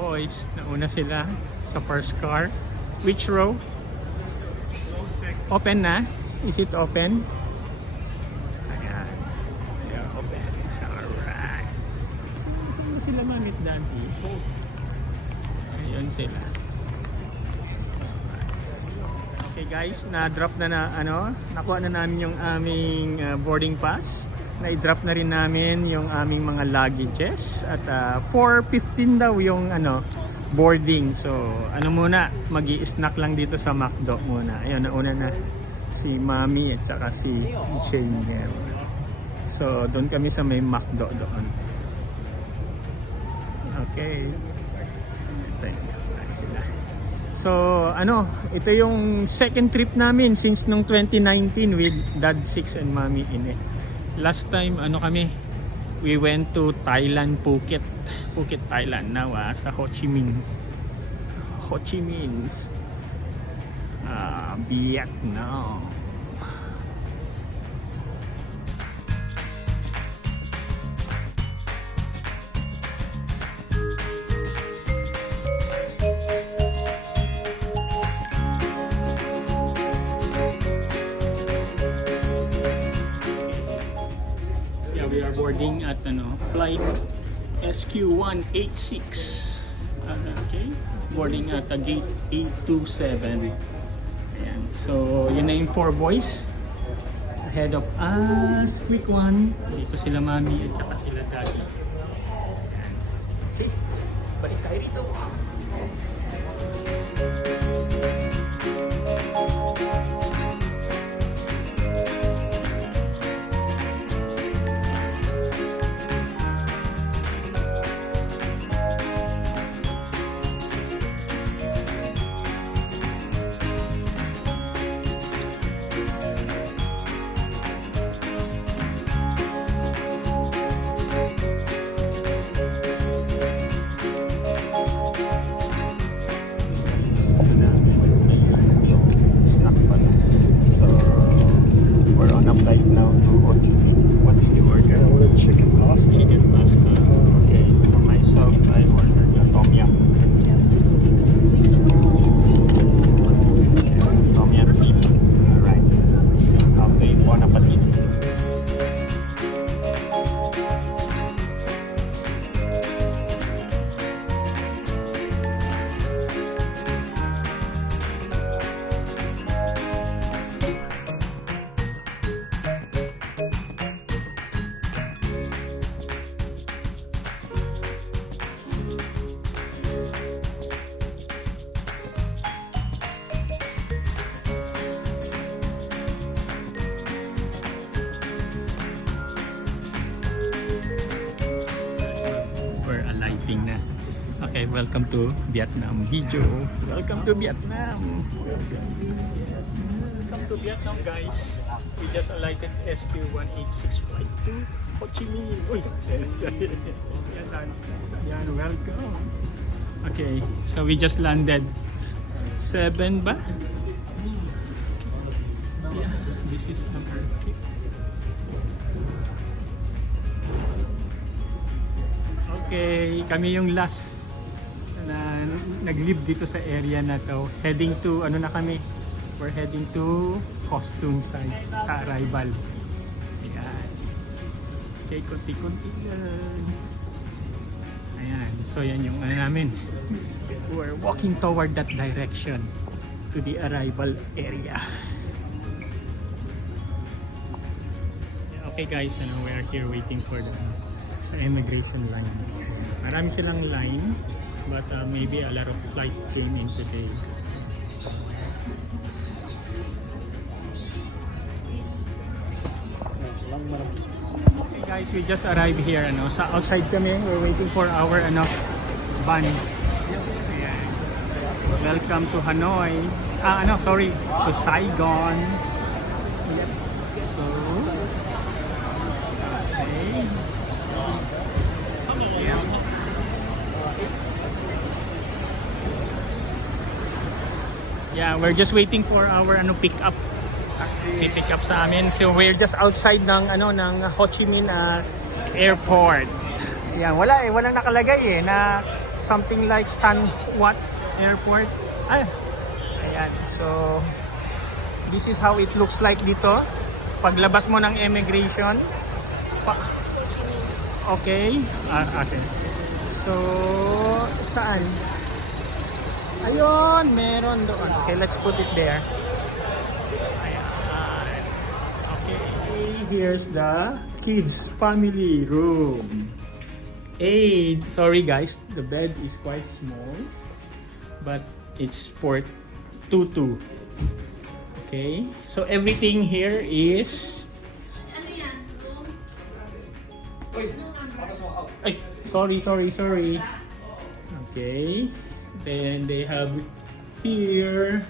boys, nauna sila sa first car. Which row? Row 6. Open na? Is it open? Ayan. Yeah, open. Alright. Saan sila mamit dati? Ayun sila. Okay guys, na-drop nakuha na namin yung aming boarding pass. Na-drop na rin namin yung aming mga luggages at 4:15 daw yung boarding. So muna, magi-snack lang dito sa McDo muna. Ayun, nauna na si Mami at saka si Shane. So doon kami sa may McDo doon. Okay. So ito yung second trip namin since nung 2019 with Dad 6 and Mommy in it. Last time we went to Thailand, Phuket, Thailand. Now sa Ho Chi Minh, Vietnam. We are boarding at flight SQ186. Okay, boarding at gate 827. Ayan. So yun na yung 4 boys ahead of us. Quick one. Dito sila Mami at saka sila Daddy. Ayan. Okay, balik tayo dito. Chicken pasta. Chicken pasta. Okay. For myself, I ordered the tom yum. Tom yum beef. Alright. Okay, bon appetit. Na. Okay, welcome to Vietnam video. Welcome to Vietnam. Welcome to Vietnam, guys. We just alighted SQ186 flight to Ho Chi Minh. Uy! Yan, welcome. Okay, so we just landed 7 ba? Yeah, this is number 3. Okay, kami yung last na nag-live dito sa area na to. Heading to, we're heading to costume site sa arrival. Ayan. Okay, konti-konti lang. Ayan, so yan yung namin. We're walking toward that direction to the arrival area. Okay guys, we are here waiting for the sa immigration line. Marami silang line, but maybe a lot of flight came in today. Okay guys, we just arrived here. Sa outside kami, we're waiting for our van. Ayan. Welcome to Hanoi. To Saigon. Yes. So, okay. Yeah, we're just waiting for our pick up. Taxi. Pick up sa amin. So we're just outside ng Ho Chi Minh Airport. Yeah, walang nakalagay na something like Tan Wat Airport. Ay, ayan. So, this is how it looks like dito. Paglabas mo ng immigration. Okay. Okay. So, saan? Ayun, meron doon. Okay, let's put it there. Ayan. Okay, here's the kids family room. Hey, sorry guys, the bed is quite small, but it's for 2-2. Okay, so everything here is... Ay, sorry. Okay, then they have here...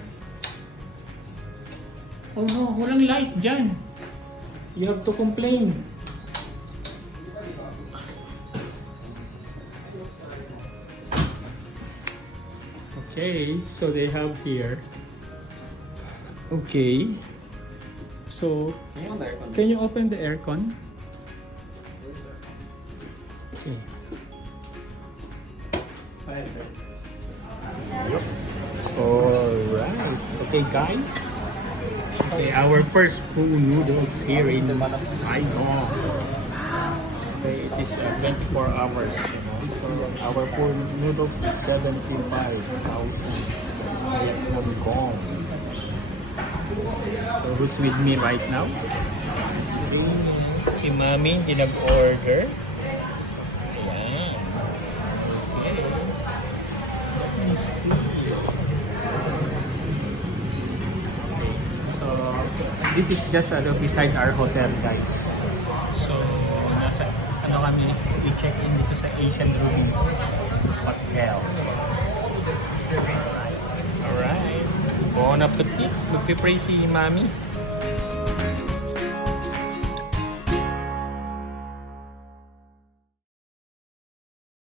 Oh no, walang light dyan. You have to complain. Okay, so they have here. Okay. So, can you open the aircon? Okay. Alright. Okay, guys. Okay, our first pool noodles here in Saigon. Okay, it is 24 hours. So our pool noodles is 75,000 Vietnam Dong. So who's with me right now? Si Mami, hindi nag-order. Ayan. Okay. Let me see. Okay. So, this is just beside our hotel, guys. So, nasa, kami, we check in dito sa Asian Ruby Hotel. Alright. Bon appetit. Magpipray si Mami.